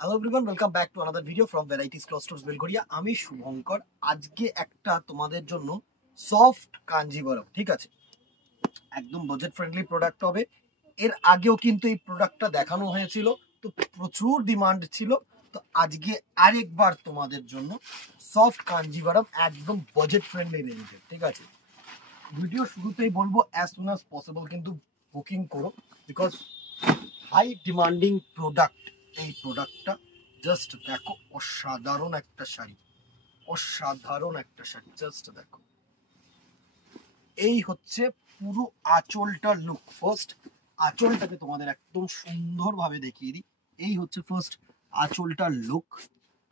Hello everyone, welcome back to another video from varieties cloth stores Belgharia. আমি শুভঙ্কর। আজকে একটা তোমাদের জন্য সফট কাঞ্জিভারম, ঠিক আছে, একদম বাজেট ফ্রেন্ডলি প্রোডাক্ট হবে। এর আগেও কিন্তু এই প্রোডাক্টটা দেখানো হয়েছিল, তো প্রচুর ডিমান্ড ছিল। তো আজকে আরেকবার তোমাদের জন্য সফট কাঞ্জিভারম একদম বাজেট ফ্রেন্ডলি রেঞ্জের, ঠিক আছে। ভিডিও শুরুতেই বলবো অ্যাজ সুন অ্যাজ পসিবল কিন্তু বুকিং করো, বিকজ হাই ডিমান্ডিং প্রোডাক্ট এই প্রোডাক্টটা। জাস্ট দেখো, অসাধারণ একটা শাড়ি, অসাধারণ একটা শাড়ি। জাস্ট দেখো, এই হচ্ছে পুরো আঁচলটার লুক। ফার্স্ট আঁচলটাকে তোমাদের একদম সুন্দরভাবে দেখিয়ে দিই। এই হচ্ছে ফার্স্ট আঁচলটার লুক।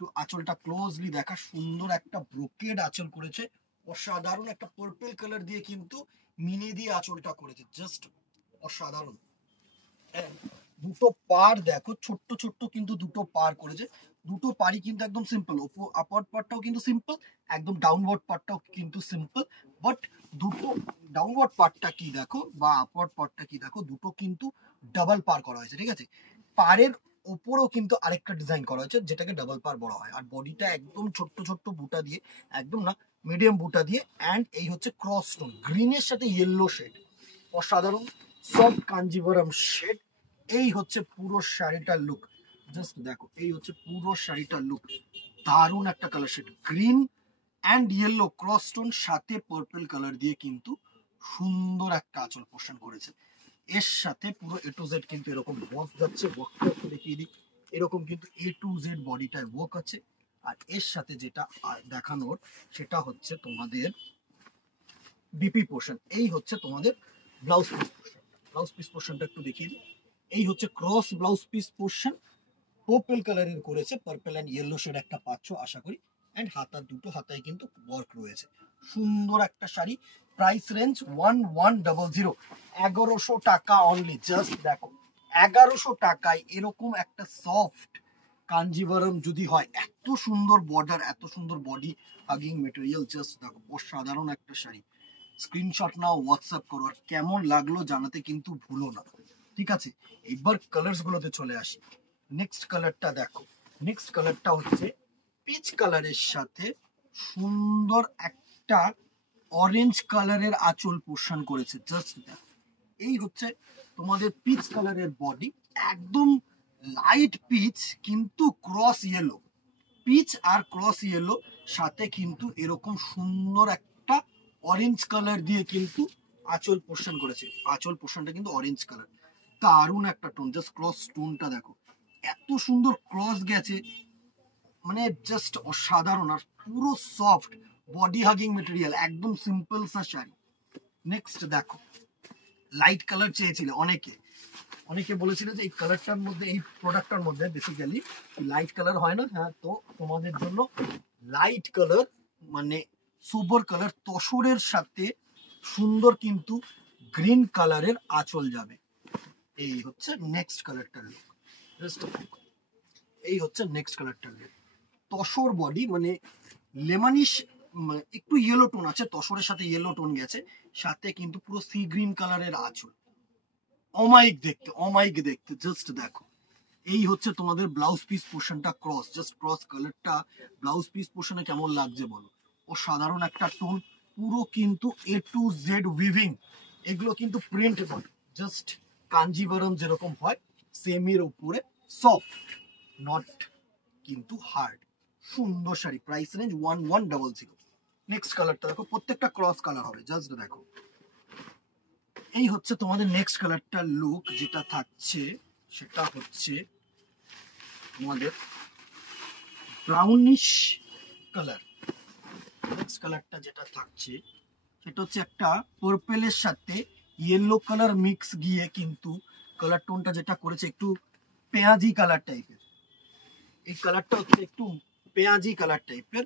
তো আঁচলটা ক্লোজলি দেখা, সুন্দর একটা ব্রোকেড আঁচল করেছে, অসাধারণ একটা পার্পল কালার দিয়ে কিন্তু মিনি দিয়ে আঁচলটা করেছে, জাস্ট অসাধারণ। দুটো পার দেখো, ছোট্ট ছোট্ট কিন্তু দুটো পার করেছে। দুটো পারই কিন্তু একদম সিম্পল, আপার পার্টটাও কিন্তু সিম্পল, একদম ডাউনওয়ার্ড পার্টটাও কিন্তু সিম্পল। বাট দুটো ডাউনওয়ার্ড পার্টটা কি দেখো বা আপওয়ার্ড পার্টটা কি দেখো, দুটো কিন্তু ডাবল পার করা হয়েছে, ঠিক আছে। পারের ওপরেও কিন্তু আরেকটা ডিজাইন করা হয়েছে, যেটাকে ডাবল পার বলা হয়। আর বডিটা একদম ছোট্ট ছোট্ট বুটা দিয়ে, একদম না মিডিয়াম বুটা দিয়ে। অ্যান্ড এই হচ্ছে ক্রস স্টোন, গ্রিনের সাথে ইয়েলো শেড, অসাধারণ সফট কাঞ্জিভারম শেড। এই হচ্ছে পুরো শাড়িটার লুক। জাস্ট দেখো, এই হচ্ছে পুরো শাড়িটার লুক। দারুণ একটা colour shade, green and yellow cross stone সাথে পার্পল কালার দিয়ে কিন্তু সুন্দর একটা আঁচল পোষণ করেছে। এর সাথে পুরো এ টু জেড কিন্তু এরকম ওয়ার্ক যাচ্ছে। ওয়ার্কটা একটু দেখিয়ে দিই। এরকম কিন্তু এ টু জেড বডিটায় ওয়ার্ক আছে। আর এর সাথে যেটা দেখানোর, সেটা হচ্ছে তোমাদের বিপি পোর্শন। এই হচ্ছে তোমাদের blouse piece portion. Blouse piece পোর্শনটা একটু দেখিয়ে দিই। এই হচ্ছে cross blouse piece portion, purple কালারের করেছে, পার্পল এন্ড ইয়েলো শেড একটা পাচ্ছ আশা করি। এন্ড হাতার দুটো হাতায় কিন্তু ওয়ার্ক রয়েছে। সুন্দর একটা শাড়ি। প্রাইস রেঞ্জ 1100, 1100 টাকা অনলি। জাস্ট দেখো, 1100 টাকায় এরকম একটা সফট কাঞ্জিভারম যদি হয়, এত সুন্দর বর্ডার, এত সুন্দর বডি হাগিং মেটেরিয়াল, জাস্ট দেখো অসাধারণ একটা শাড়ি। স্ক্রিনশট নাও, হোয়াটসঅ্যাপ করো, আর কেমন লাগলো জানাতে কিন্তু ভুলো না, ঠিক আছে। এবার কালার্স গুলোতে চলে আসি। নেক্সট কালারটা দেখো, নেক্সট কালারটা হচ্ছে পিচ কালারের সাথে সুন্দর একটা অরেঞ্জ কালারের আঁচল পোষণ করেছে। জাস্ট দেখো, এই হচ্ছে তোমাদের পিচ কালারের বডি, একদম লাইট পিচ কিন্তু ক্রস ইয়েলো, পিচ আর ক্রস ইয়েলো সাথে কিন্তু এরকম সুন্দর একটা অরেঞ্জ কালার দিয়ে কিন্তু আঁচল পোষণ করেছে। আঁচল পোষণটা কিন্তু অরেঞ্জ কালার, দারুণ একটা টোন। জাস্ট ক্রস টোনটা দেখো, এত সুন্দর ক্রস গেছে, মানে জাস্ট অসাধারণ। আর পুরো সফট বডি হাগিং মেটেরিয়াল, একদম সিম্পল সা শাড়ি। নেক্সট দেখো, লাইট কালার চেয়েছিল অনেকে, অনেকে বলেছিল যে এই কালারটার মধ্যে, এই প্রোডাক্টটার মধ্যে বেসিক্যালি লাইট কালার হয় না। হ্যাঁ, তো তোমাদের জন্য লাইট কালার, মানে সুপার কালার তসরের সাথে সুন্দর কিন্তু গ্রিন কালারের আঁচল যাবে। এই হচ্ছে নেক্সট কালারটার লুক। এই হচ্ছে নেক্সট কালারটার লুক। তসর বডি, মানে লেমনিশ, একটু ইয়েলো টোন আছে, তসরের সাথে ইয়েলো টোন গেছে, সাথে কিন্তু পুরো সি গ্রিন কালারের আঁচল। অমাইক দেখতে, অমাইক দেখতে। জাস্ট দেখো, এই হচ্ছে তোমাদের ব্লাউজ পিস পোর্শনটা ক্রস, জাস্ট ক্রস কালারটা ব্লাউজ পিস পোর্শনে কেমন লাগছে বলো। ও সাধারণ একটা টোন, পুরো কিন্তু এ টু জেড উইভিং, এগুলো কিন্তু প্রিন্ট নয়, জাস্ট কাঞ্জিভারম যেরকম হয় সেমের উপরে সফট, নট কিন্তু হার্ড। সুন্দর শাড়ি, প্রাইস রেঞ্জ 1100। নেক্সট কালারটা দেখো, প্রত্যেকটা ক্রস কালার হবে। জাস্ট দেখো, এই হচ্ছে তোমাদের নেক্সট কালারটার লুক। যেটা থাকছে সেটা হচ্ছে তোমাদের ব্রাউনিশ কালার। নেক্সট কালারটা যেটা থাকছে সেটা হচ্ছে একটা পার্পেলের সাথে ইয়েলো কালার মিক্স গিয়ে কিন্তু কালার টোনটা যেটা করেছে একটু পেঁয়াজি কালার টাইপের। এই কালারটা হচ্ছে একটু পেঁয়াজি কালার টাইপের,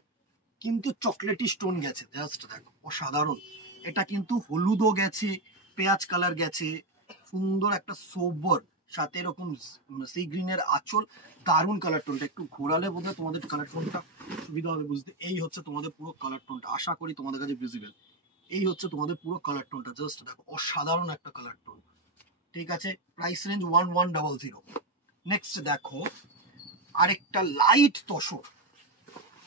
কিন্তু চকলেটি স্টোন গেছে। জাস্ট দেখো, অসাধারণ। এটা কিন্তু হলুদও গেছে, পেঁয়াজ কালার গেছে, সুন্দর একটা সোবর সাথে এরকম সি গ্রিনের আঁচল, দারুণ কালার টোনটা। একটু ঘোরালে বোধহয় তোমাদের কালার টোনটা সুবিধা হবে বুঝতে। এই হচ্ছে তোমাদের পুরো কালার টোনটা, আশা করি তোমাদের কাছে ভিজিবল। এই হচ্ছে তোমাদের পুরো কালার টোনটা। জাস্ট দেখো, অসাধারণ একটা কালার টোন, ঠিক আছে। Price range 1100। নেক্সট দেখো, আরেকটা লাইট তসর,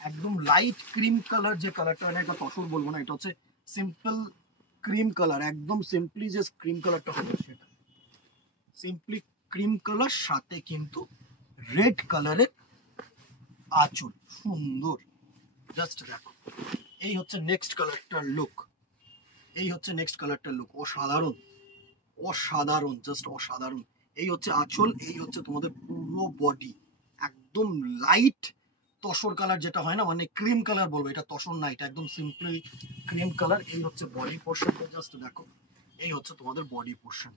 একদম লাইট ক্রিম কালার, যে কালারটা মানে এটা তসর বলবো না, এটা হচ্ছে সিম্পল ক্রিম কালার, একদম সিম্পলি যে ক্রিম কালারটা হবে সেটা, সিম্পলি ক্রিম কালার, সাথে কিন্তু রেড কালারের আঁচল, সুন্দর। জাস্ট দেখো, এই হচ্ছে নেক্সট কালারটার লুক, এই হচ্ছে নেক্সট কালারটার লুক, অসাধারণ অসাধারণ, জাস্ট অসাধারণ। এই হচ্ছে আঁচল, এই হচ্ছে তোমাদের পুরো বডি, একদম লাইট তসর কালার, যেটা হয় না মানে ক্রিম কালার বলবো, এটা তসর না, এটা একদম সিম্পলি ক্রিম কালার। এই হচ্ছে বডি পোর্শনটা, জাস্ট দেখো, এই হচ্ছে তোমাদের বডি পোর্শন,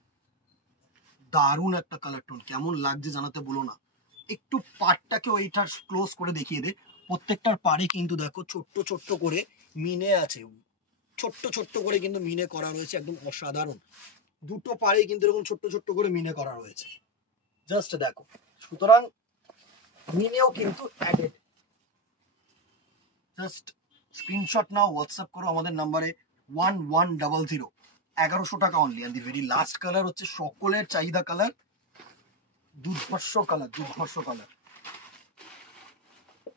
দারুণ একটা কালার টোন, কেমন লাগছে জানাতে বলো না। একটু পাড়টাকে ওইটার ক্লোজ করে দেখিয়ে দে, প্রত্যেকটার পাড়ে কিন্তু দেখো ছোট্ট ছোট্ট করে মিনে আছে, ছোট্ট ছোট্ট করে কিন্তু মিনে করা রয়েছে, একদম অসাধারণ। দুটো পাড়ে কিন্তু এরকম ছোট্ট ছোট্ট করে মিনে করা রয়েছে, জাস্ট দেখো। সুতরাং মিনেও কিন্তু অ্যাডেড। জাস্ট স্ক্রিনশট নাও, হোয়াটসঅ্যাপ করো আমাদের নাম্বারে 1100, 1100 টাকা only. And the very last colour হচ্ছে সকলের চাহিদা কালার, দুর্ধর্ষ কালার, দুর্ধর্ষ colour,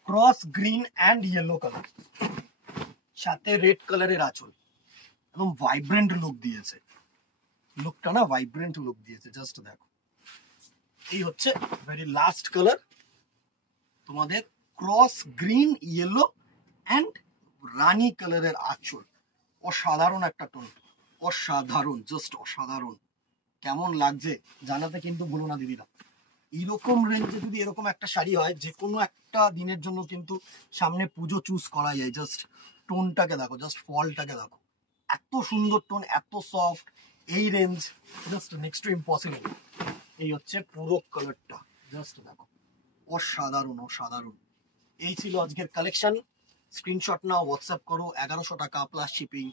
cross green and yellow colour, সাথে রেড কালারের আঁচল, একদম ভাইব্রেন্ট লুক দিয়েছে, লুকটা না ভাইব্রেন্ট লুক দিয়েছে, জাস্ট দেখো। এই হচ্ছে ভেরি লাস্ট কালার, তোমাদের ক্রস গ্রিন ইয়েলো অ্যান্ড রানী কালারের আঁচল, অসাধারণ একটা টোন, অসাধারণ, জাস্ট অসাধারণ। কেমন লাগছে জানাতে কিন্তু ভুলো না দিদিরা। এরকম রেঞ্জে যদি এরকম একটা শাড়ি হয়, যে কোনো একটা দিনের জন্য কিন্তু সামনে পুজো চুজ করা যায়। জাস্ট টোনটাকে দেখো, জাস্ট ফলটাকে দেখো, এত সুন্দর টোন, এত সফট, এই range just next to impossible. এই হচ্ছে পুরো কালারটা, জাস্ট দেখো, অসাধারণ অসাধারণ। এই ছিল আজকের কালেকশন। স্ক্রিনশট নাও, হোয়াটসঅ্যাপ করো, 1100 টাকা প্লাস শিপিং,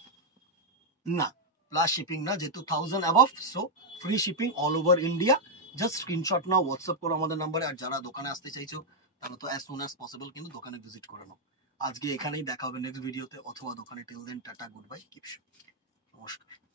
না প্লাস শিপিং না, যেহেতু 1000 above, so free shipping all over India. Just screenshot নাও, হোয়াটসঅ্যাপ করো আমাদের নাম্বারে। আর যারা দোকানে আসতে চাইছো তারা তো অ্যাজ সুন অ্যাজ পসিবল কিন্তু দোকানে ভিজিট করে নাও। আজকে এখানেই দেখা হবে নেক্সট ভিডিওতে অথবা দোকানে। Till then tata, good bye, keep. নমস্কার।